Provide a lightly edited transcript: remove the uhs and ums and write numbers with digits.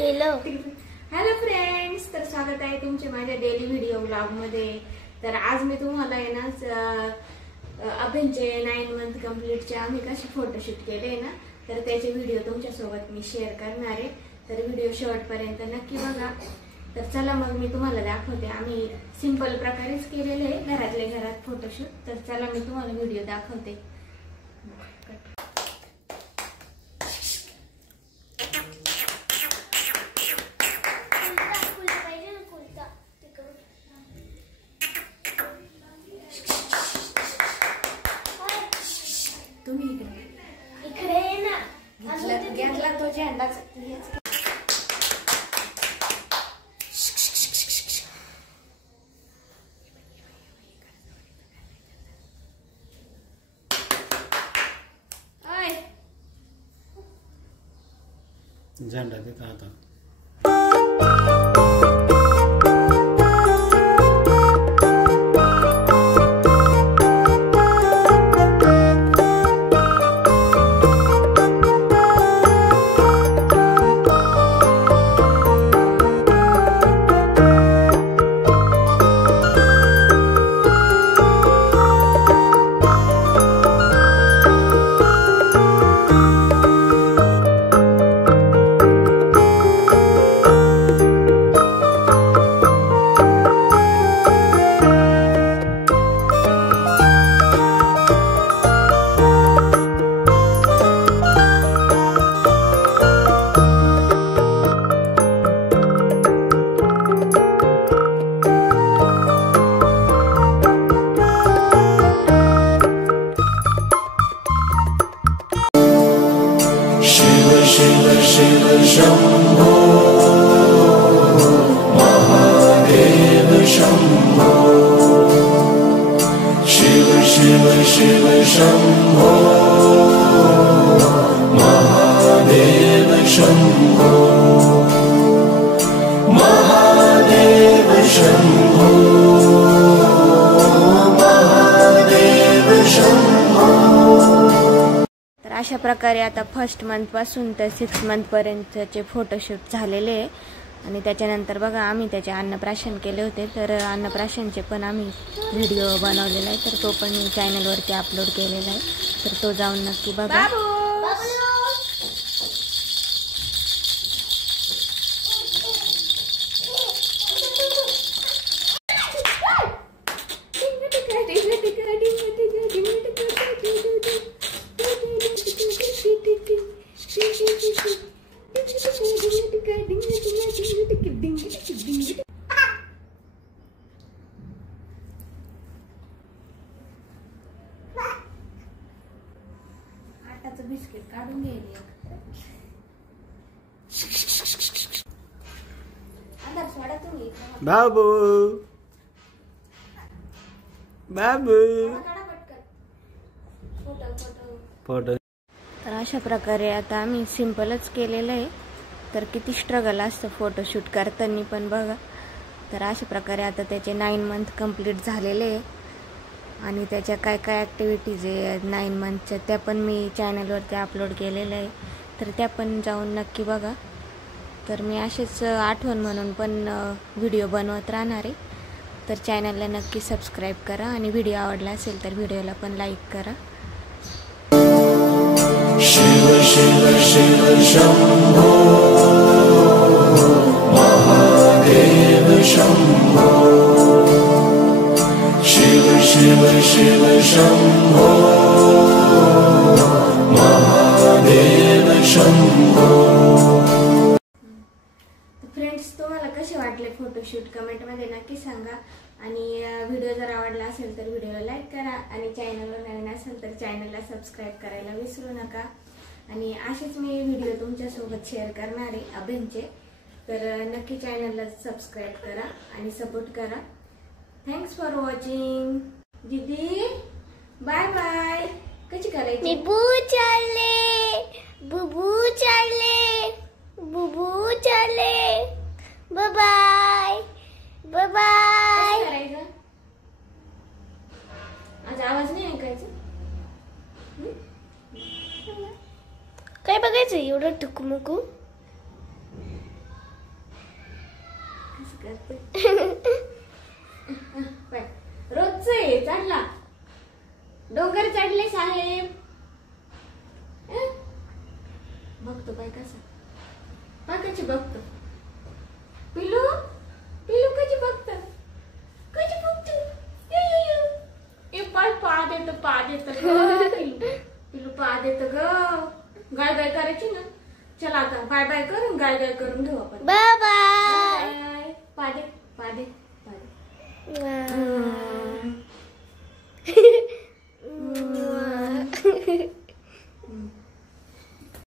केलं। Hello friends, तर स्वागत आहे तुमचे माझ्या डेली व्हिडिओ ब्लॉग मध्ये। तर आज मी तुम्हाला आहे ना अभिनचे 9 मंथ कंप्लीटचे आम्ही कसे फोटोशूट केले ना, तर त्याचे व्हिडिओ तुमच्या सोबत मी शेअर करणार आहे। तर व्हिडिओ शेवटपर्यंत नक्की बघा। तर चला मग मी तुम्हाला दाखवते। आम्ही सिंपल प्रकारेच केलेले आहे घरातल्या घरात फोटोशूट। तर चला मी तुम्हाला व्हिडिओ दाखवते। तुम्ही इकडे ना घेतला तो झेंडा। झेंडा देता आता। शंभो महादेव शंभो शिव शिव शिव शंभो महादेव शंभो महादेव शंभो महादेव शंभो। अशा प्रकारे आता फर्स्ट मंथ पासून तर 6 मंथ पर्यंतचे फोटोशूट झालेले आहे। आणि त्याच्यानंतर बघा आम्ही त्याचे अन्नप्राशन केले होते। तर अन्नप्राशनचे पण आम्ही व्हिडिओ बनवलेला आहे, तर तो पण चॅनलवरती अपलोड केलेला आहे। तर तो जाऊन नक्की बघा। आटाचं बिस्किट काढून घ्यायला अंदर सोडा तुम्ही। बाबू बाबू फोटो। तर अशा प्रकारे आता आम्ही सिंपलच केलेलं आहे। तर किती स्ट्रगल असतं फोटोशूट करताना पण बघा। तर अशा प्रकारे आता त्याचे 9 मंथ कंप्लीट झालेले आहे। आणि त्याच्या काय काय ॲक्टिव्हिटीज आहे 9 मंथच्या त्या पण मी चॅनलवरती अपलोड केलेल्या आहे। तर त्या पण जाऊन नक्की बघा। तर मी असेच आठवण म्हणून पण व्हिडिओ बनवत राहणार आहे। तर चॅनलला नक्की सबस्क्राईब करा आणि व्हिडिओ आवडला असेल तर व्हिडिओला पण लाईक करा। शिव शिव शिव शंभो महादेव शंभो शिव शिव शिव शंभो महादेव शंभो। फ्रेंड्स, तुम्हाला कसे वाटले फोटोशूट कमेंटमध्ये नक्की सांगा। आणि व्हिडिओ जर आवडला असेल तर व्हिडिओला लाईक करा आणि चॅनलवर नवीन असेल तर चॅनलला सबस्क्राईब करायला विसरू नका। आणि असेच मी व्हिडिओ तुमच्यासोबत शेअर करणार आहे अभिनचे। तर नक्की चॅनलला सबस्क्राईब करा आणि सपोर्ट करा। Thanks for watching. दीदी बाय बाय। कशी करायची? बुबू चालले, बुबू चालले, बुबू चालले। Bye bye bye bye. करायचं आज आवाज नाही ऐकायचा। काय बघायचं एवढं टुकमुकू? असं करते. रोजच आहे चढला डोंगर चढले साहेब. बघतो बाय कसा कशी बघतो. पिलू पिलू कशी बघत कशी बघतो. पा देत पिलू पा देत ग. गाय गाय करायची ना. चला आता बाय बाय करून गाय गाय करून घेऊ आपण. Bye bye.